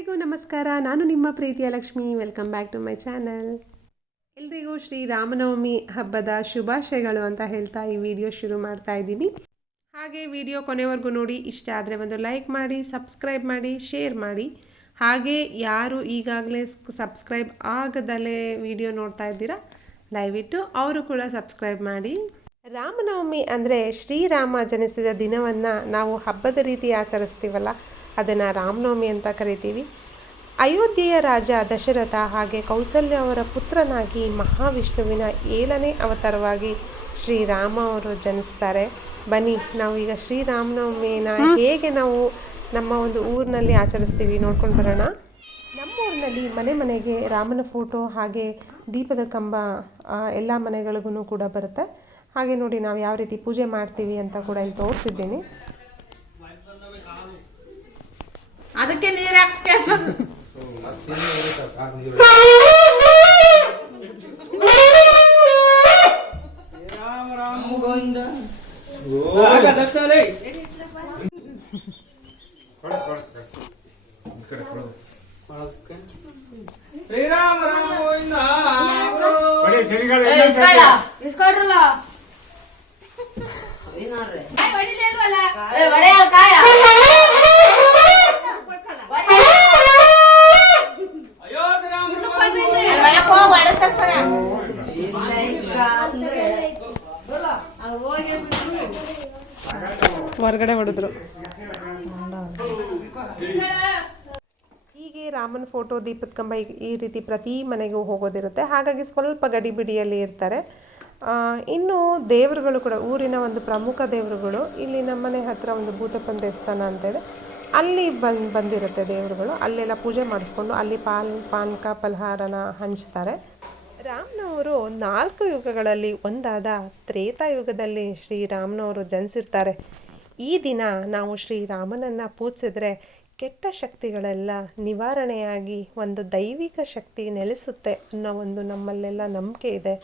ಎಲ್ಲರಿಗೂ ನಮಸ್ಕಾರ. ನಾನು ನಿಮ್ಮ ಪ್ರೀತಿಯ Lakshmi. Welcome back to my channel ಎಲ್ರಿಗೂ ಶ್ರೀ ರಾಮನವಮಿ ಹಬ್ಬದ ಶುಭಾಶಯಗಳು ಅಂತ ಹೇಳ್ತಾ ಈ ವಿಡಿಯೋ ಶುರು ಮಾಡ್ತಾ ಇದ್ದೀನಿ. ಹಾಗೆ ವಿಡಿಯೋ ಕೊನೆವರೆಗೂ ನೋಡಿ. ಇಷ್ಟ ಆದರೆ ಒಂದು ಲೈಕ್ ಮಾಡಿ ಸಬ್ಸ್ಕ್ರೈಬ್ ಮಾಡಿ ಶೇರ್ ಮಾಡಿ. ಹಾಗೆ ಯಾರು ಈಗಾಗಲೇ ಸಬ್ಸ್ಕ್ರೈಬ್ ಆಗದಲ್ಲೇ ವಿಡಿಯೋ ನೋಡ್ತಾ ಇದ್ದೀರಾ, ದಯವಿಟ್ಟು ಅವರು ಕೂಡ ಸಬ್ಸ್ಕ್ರೈಬ್ ಮಾಡಿ. ರಾಮನವಮಿ ಅಂದರೆ ಶ್ರೀರಾಮ ಜನಿಸಿದ ದಿನವನ್ನು ನಾವು ಹಬ್ಬದ ರೀತಿ ಆಚರಿಸ್ತೀವಲ್ಲ. ಅದನ್ನು ರಾಮನವಮಿ ಅಂತ ಕರಿತೀವಿ. ಅಯೋಧ್ಯೆಯ ರಾಜ ದಶರಥ ಹಾಗೆ ಕೌಸಲ್ಯ ಅವರ ಪುತ್ರನಾಗಿ ಮಹಾವಿಷ್ಣುವಿನ ಏಳನೇ ಅವತಾರವಾಗಿ ಶ್ರೀರಾಮ ಅವರು ಜನಿಸ್ತಾರೆ. ಬನ್ನಿ ನಾವೀಗ ಶ್ರೀರಾಮನವಮಿನ ಹೇಗೆ ನಾವು ನಮ್ಮ ಒಂದು ಊರಿನಲ್ಲಿ ಆಚರಿಸ್ತೀವಿ ನೋಡ್ಕೊಂಡು ಬರೋಣ. ನಮ್ಮೂರಿನಲ್ಲಿ ಮನೆ ಮನೆಗೆ ರಾಮನ ಫೋಟೋ ಹಾಗೆ ದೀಪದ ಕಂಬ ಎಲ್ಲ ಮನೆಗಳಿಗೂ ಕೂಡ ಬರುತ್ತೆ. ಹಾಗೆ ನೋಡಿ ನಾವು ಯಾವ ರೀತಿ ಪೂಜೆ ಮಾಡ್ತೀವಿ ಅಂತ ಕೂಡ ಇಲ್ಲಿ ತೋರಿಸಿದ್ದೀನಿ. అందుకే నీరు ఎక్స్కేస్తాను శ్రీరామ ಹೊರಗಡೆ ಹೊಡೆದ್ರು. ಹೀಗೆ ರಾಮನ ಫೋಟೋ ದೀಪದ ಕಂಬ ಈ- ರೀತಿ ಪ್ರತಿ ಮನೆಗೂ ಹೋಗೋದಿರುತ್ತೆ. ಹಾಗಾಗಿ ಸ್ವಲ್ಪ ಗಡಿಬಿಡಿಯಲ್ಲಿ ಇರ್ತಾರೆ. ಆ, ಇನ್ನು ದೇವರುಗಳು ಕೂಡ ಊರಿನ ಒಂದು ಪ್ರಮುಖ ದೇವರುಗಳು ಇಲ್ಲಿ ನಮ್ಮನೆ ಹತ್ರ ಒಂದು ಭೂತಪ್ಪನ ದೇವಸ್ಥಾನ ಅಂತೇಳಿ ಅಲ್ಲಿ ಬಂದು ಬಂದಿರುತ್ತೆ ದೇವರುಗಳು. ಅಲ್ಲೆಲ್ಲ ಪೂಜೆ ಮಾಡಿಸ್ಕೊಂಡು ಅಲ್ಲಿ ಪಾಲ್ ಪಾನಕ ಫಲಹಾರನ ಹಂಚ್ತಾರೆ. ರಾಮನವರು ನಾಲ್ಕು ಯುಗಗಳಲ್ಲಿ ಒಂದಾದ ತ್ರೇತಾಯುಗದಲ್ಲಿ ಶ್ರೀರಾಮನವರು ಜನಿಸಿರ್ತಾರೆ. ಈ ದಿನ ನಾವು ಶ್ರೀರಾಮನನ್ನು ಪೂಜಿಸಿದ್ರೆ ಕೆಟ್ಟ ಶಕ್ತಿಗಳೆಲ್ಲ ನಿವಾರಣೆಯಾಗಿ ಒಂದು ದೈವಿಕ ಶಕ್ತಿ ನೆಲೆಸುತ್ತೆ ಅನ್ನೋ ಒಂದು ನಮ್ಮಲ್ಲೆಲ್ಲ ನಂಬಿಕೆ ಇದೆ.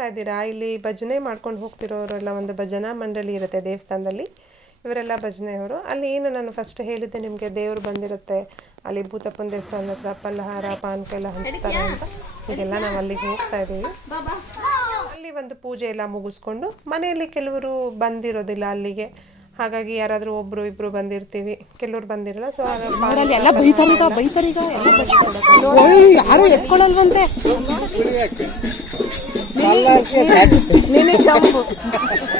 ನೋಡ್ತಾ ಇದ್ದೀರಾ? ಇಲ್ಲಿ ಭಜನೆ ಮಾಡ್ಕೊಂಡು ಹೋಗ್ತಿರೋರೆಲ್ಲ ಒಂದು ಭಜನಾ ಮಂಡಳಿ ಇರುತ್ತೆ ದೇವಸ್ಥಾನದಲ್ಲಿ. ಇವರೆಲ್ಲ ಭಜನೆಯವರು. ಅಲ್ಲಿ ಏನು ನಾನು ಫಸ್ಟ್ ಹೇಳಿದ್ದೆ ನಿಮಗೆ? ದೇವರು ಬಂದಿರುತ್ತೆ. ಅಲ್ಲಿ ಭೂತಪ್ಪನ ದೇವಸ್ಥಾನದ ಹತ್ರ ಫಲಹಾರ ಪಾನಕ ಎಲ್ಲ ಹಂಚ್ತಾರೆ ಅಂತ. ಈಗೆಲ್ಲ ನಾವು ಅಲ್ಲಿಗೆ ಹೋಗ್ತಾ ಇದ್ದೀವಿ. ಅಲ್ಲಿ ಒಂದು ಪೂಜೆ ಎಲ್ಲ ಮುಗಿಸ್ಕೊಂಡು ಮನೆಯಲ್ಲಿ ಕೆಲವರು ಬಂದಿರೋದಿಲ್ಲ ಅಲ್ಲಿಗೆ. ಹಾಗಾಗಿ ಯಾರಾದರೂ ಒಬ್ರು ಇಬ್ರು ಬಂದಿರ್ತೀವಿ. ಕೆಲವ್ರು ಬಂದಿರಲ್ಲ ಸೊ ಹಾಗಾಗಿ ಎಲ್ಲ ಬೈತಾರೀಗ ಬೈತಾರೀಗ ಯಾರು ಎತ್ಕೊಳಲ್ವಂತೆ? ನಿನಗೆ ಜಂಬು ನಮ್ದೇ ತಪ್ಪಿಲ್ಲಣ್ಣ ಅವ್ರು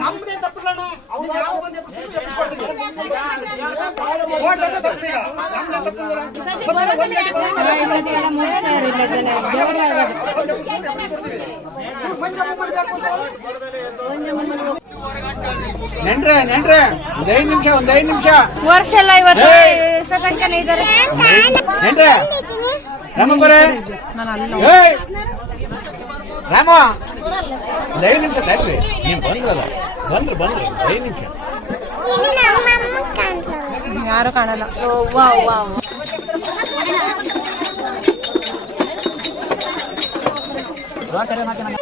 ನಮ್ದೇ ತಪ್ಪಿಲ್ಲ ನೆಂಟ್ರೆ ನೆಂಟ್ರೆ ಒಂದ್ ಐದ್ ನಿಮಿಷ ಒಂದ್ ಐದ್ ನಿಮಿಷ ವರ್ಷ ಎಲ್ಲ ಇವತ್ತು ಇದ್ದಾರೆ ನೆಂಟ್ರೆ ನಮ್ಮ ಬರೇ ರಾಮ ಒಂದು ಐದು ನಿಮಿಷ ಕಾಯ್ತೀವಿ ನೀವು ಬಂದ್ರಲ್ಲ ಬಂದ್ರು ಬಂದ್ರು ಐದು ನಿಮಿಷ. ಯಾರು ಕಾಣಲ್ಲ. ಇನ್ನೊಂದ್ಸರಿ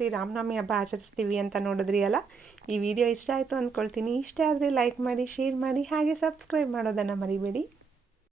ಶ್ರೀ ರಾಮನವಮಿ ಹಬ್ಬ ಆಚರಿಸ್ತೀವಿ ಅಂತ ನೋಡಿದ್ರಿ ಅಲ್ಲ? ಈ ವಿಡಿಯೋ ಇಷ್ಟ ಆಯಿತು ಅಂದ್ಕೊಳ್ತೀನಿ. ಇಷ್ಟ ಆದರೆ ಲೈಕ್ ಮಾಡಿ ಶೇರ್ ಮಾಡಿ, ಹಾಗೆ ಸಬ್ಸ್ಕ್ರೈಬ್ ಮಾಡೋದನ್ನು ಮರಿಬೇಡಿ.